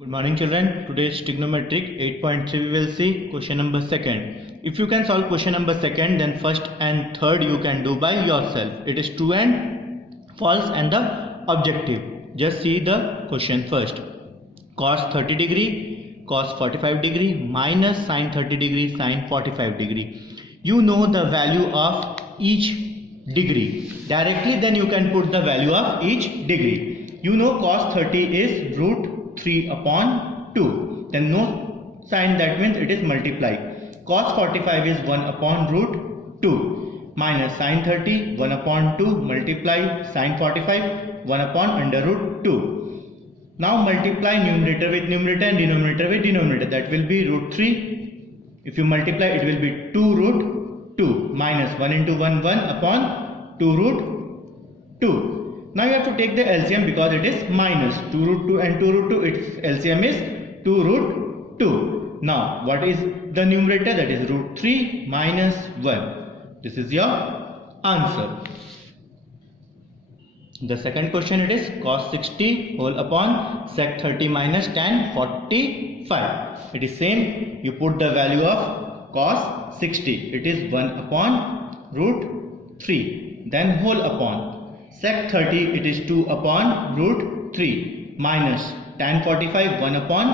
Good morning children. Today is trigonometric 8.3. We will see question number second. If you can solve question number second, then first and third you can do by yourself. It is true and false and the objective. Just see the question first. Cos 30 degree, cos 45 degree minus sin 30 degree, sin 45 degree. You know the value of each degree. Directly then you can put the value of each degree. You know cos 30 is root 3 upon 2. Then no sign, that means it is multiply. Cos 45 is 1 upon root 2 minus sin 30 1 upon 2 multiply sin 45 1 upon under root 2. Now multiply numerator with numerator and denominator with denominator. That will be root 3. If you multiply, it will be 2 root 2 minus 1 into 1 1 upon 2 root 2. Now you have to take the LCM because it is minus 2 root 2 and 2 root 2. Its LCM is 2 root 2. Now what is the numerator? That is root 3 minus 1. This is your answer. The second question, it is cos 60 whole upon sec 30 minus tan 45. It is same. You put the value of cos 60. It is 1 upon root 3. Then whole upon sec 30, it is 2 upon root 3 minus tan 45 1 upon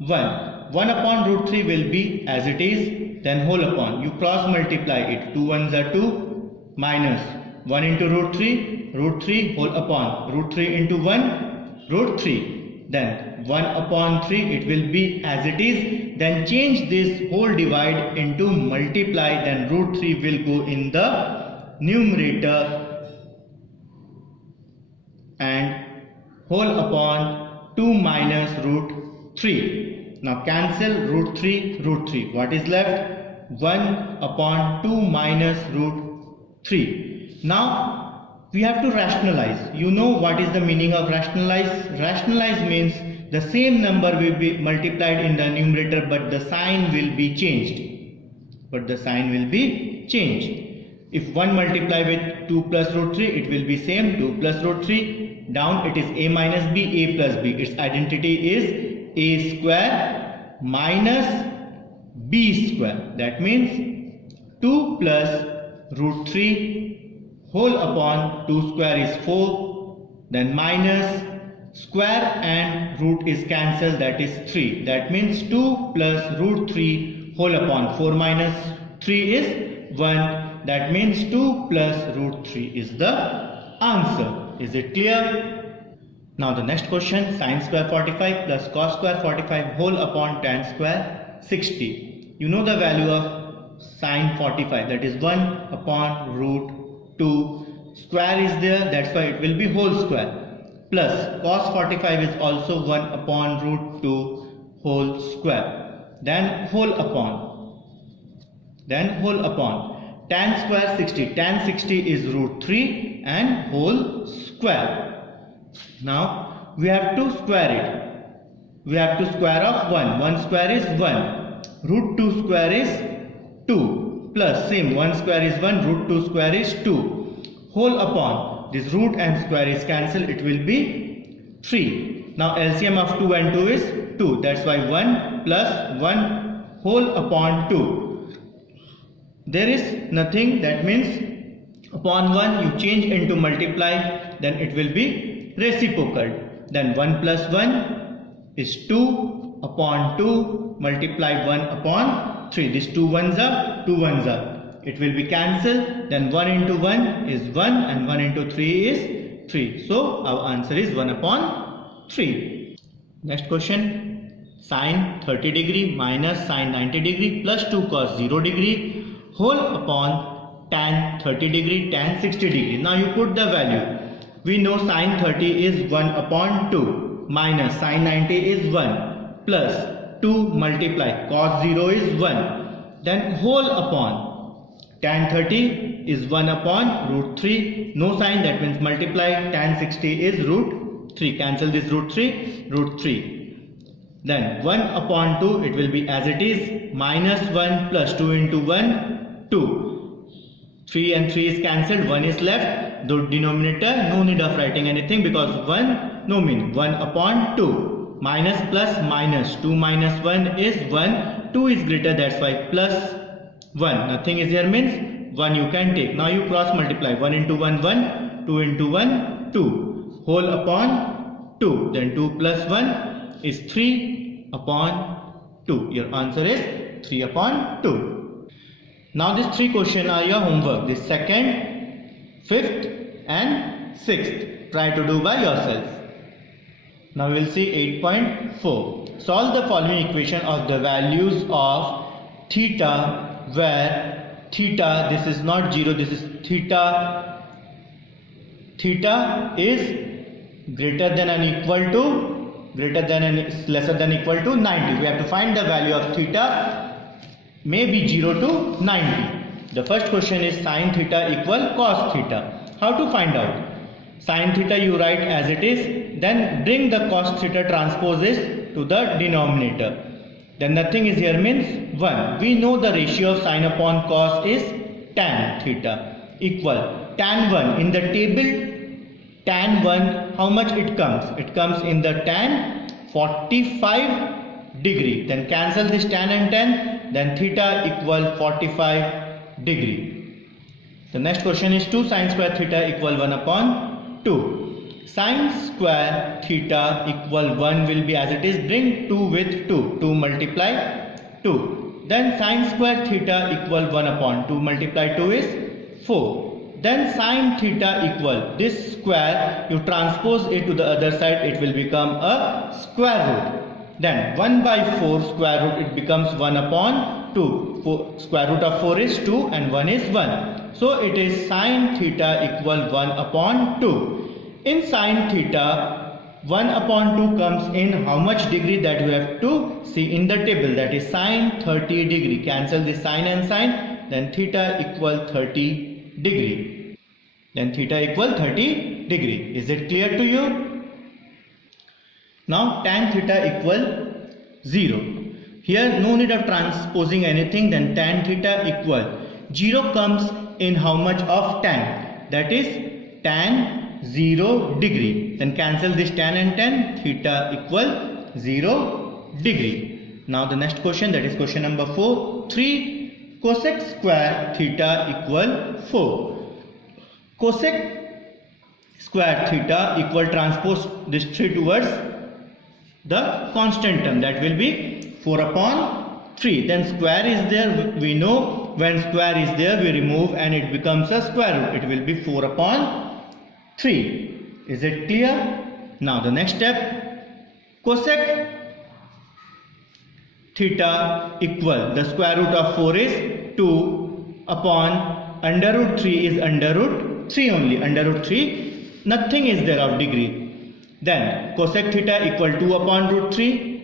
1. 1 upon root 3 will be as it is, then whole upon. You cross multiply it. 2 ones are 2 minus 1 into root 3 whole upon root 3 into 1 root 3. Then 1 upon 3 it will be as it is. Then change this whole divide into multiply. Then root 3 will go in the numerator and whole upon 2 minus root 3. Now cancel root 3. What is left? 1 upon 2 minus root 3. Now we have to rationalize. You know what is the meaning of rationalize? Rationalize means the same number will be multiplied in the numerator, but the sign will be changed. If 1 multiply with 2 plus root 3, it will be same 2 plus root 3. Down it is a minus b, a plus b. Its identity is a square minus b square. That means 2 plus root 3 whole upon 2 square is 4. Then minus square and root is cancelled, that is 3. That means 2 plus root 3 whole upon 4 minus 3 is 1. That means 2 plus root 3 is the answer. Is it clear? Now the next question, sin square 45 plus cos square 45 whole upon tan square 60. You know the value of sin 45, that is 1 upon root 2. Square is there, that's why it will be whole square. Plus cos 45 is also 1 upon root 2 whole square. Then whole upon. Tan square 60. Tan 60 is root 3 and whole square. Now we have to square it. We have to square of 1. 1 square is 1. Root 2 square is 2. Plus same 1 square is 1. Root 2 square is 2. Whole upon. This root and square is cancelled. It will be 3. Now LCM of 2 and 2 is 2. That's why 1 plus 1 whole upon 2. There is nothing, that means upon 1 you change into multiply, then it will be reciprocal. Then 1 plus 1 is 2 upon 2 multiply 1 upon 3. These 2 ones are 2 ones are. It will be cancelled. Then 1 into 1 is 1 and 1 into 3 is 3. So our answer is 1 upon 3. Next question, sin 30 degree minus sin 90 degree plus 2 cos 0 degree whole upon tan 30 degree, tan 60 degree. Now you put the value. We know sin 30 is 1 upon 2 minus sin 90 is 1 plus 2 multiply cos 0 is 1. Then whole upon tan 30 is 1 upon root 3. No sign, that means multiply tan 60 is root 3. Cancel this root 3. Then 1 upon 2 it will be as it is, minus 1 plus 2 into 1 2. 3 and 3 is cancelled, 1 is left. The denominator, no need of writing anything because 1 no mean 1 upon 2. minus plus minus, 2 minus 1 is 1, 2 is greater, that's why plus 1, nothing is here means 1 you can take. Now you cross multiply, 1 into 1 1, 2 into 1 2, whole upon 2, then 2 plus 1 is 3 upon 2. Your answer is 3 upon 2. Now these 3 questions are your homework, the 2nd, 5th and 6th. Try to do by yourself. Now we will see 8.4. Solve the following equation of the values of theta where theta, this is not 0, this is theta, theta is greater than and equal to, greater than and lesser than equal to 90. We have to find the value of theta may be 0 to 90. The first question is sin theta equal cos theta. How to find out? Sin theta you write as it is, then bring the cos theta transposes to the denominator. Then nothing is here means 1. We know the ratio of sin upon cos is tan theta equal tan 1. In the table, tan 1, how much it comes? It comes in the tan 45 degree. Then cancel this tan and tan, then theta equal 45 degree. The next question is 2 sin square theta equal 1 upon 2. Sin square theta equal 1 will be as it is, bring 2 with 2, 2 multiply 2. Then sin square theta equal 1 upon 2 multiply 2 is 4. Then sin theta equal, this square you transpose it to the other side, it will become a square root. Then 1 by 4 square root, it becomes 1 upon 2. Square root of 4 is 2 and 1 is 1. So it is sin theta equal 1 upon 2. In sin theta, 1 upon 2 comes in how much degree, that we have to see in the table, that is sin 30 degree. Cancel the sin and sin, then theta equal 30 degree. Then theta equal 30 degree. Is it clear to you? Now tan theta equal 0. Here no need of transposing anything, then tan theta equal 0 comes in how much of tan, that is tan 0 degree. Then cancel this tan and tan, theta equal 0 degree. Now the next question, that is question number 4. 3 cosec square theta equal 4. Cosec square theta equal, transpose this 3 towards the constant term, that will be 4 upon 3. Then square is there, we know when square is there we remove and it becomes a square root, it will be 4 upon 3. Is it clear? Now the next step, cosec theta equal, the square root of 4 is 2 upon under root 3 is under root 3 only, under root 3, nothing is there of degree. Then cosec theta equal 2 upon root 3.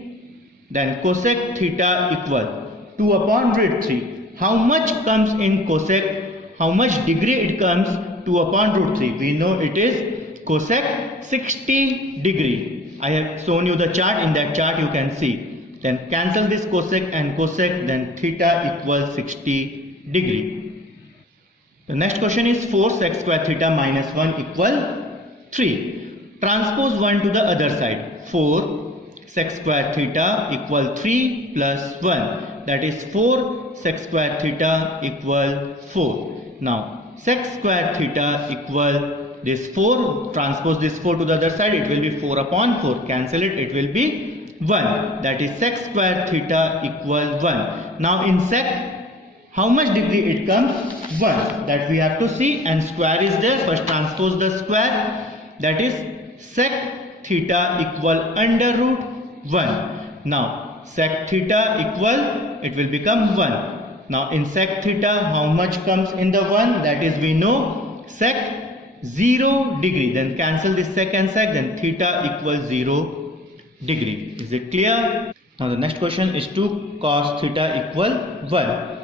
Then cosec theta equal 2 upon root 3. How much comes in cosec? How much degree it comes? 2 upon root 3. We know it is cosec 60 degree. I have shown you the chart. In that chart you can see. Then cancel this cosec and cosec. Then theta equals 60 degree. The next question is 4 sec square theta minus 1 equal 3. Transpose 1 to the other side. 4 sec square theta equal 3 plus 1. That is 4 sec square theta equal 4. Now sec square theta equal this 4, transpose this 4 to the other side, it will be 4 upon 4. Cancel it, it will be 1. That is sec square theta equal 1. Now in sec, how much degree it comes? 1. That we have to see, and square is there. First transpose the square, that is sec theta equal under root 1. Now sec theta equal, it will become 1. Now in sec theta, how much comes in the 1? That is, we know sec 0 degree. Then cancel this sec and sec, then theta equals 0 degree. Is it clear? Now the next question is 2 cos theta equal 1.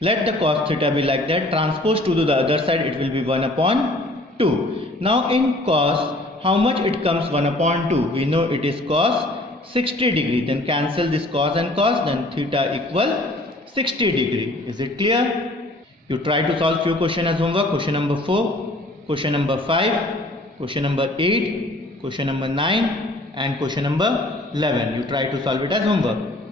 Let the cos theta be like that. Transpose 2 to the other side, it will be 1 upon 2. Now in cos, how much it comes? 1 upon 2. We know it is cos 60 degree. Then cancel this cos and cos, then theta equal 60 degree. Is it clear? You try to solve few questions as homework. Question number 4, question number 5, question number 8, question number 9 and question number 11. You try to solve it as homework.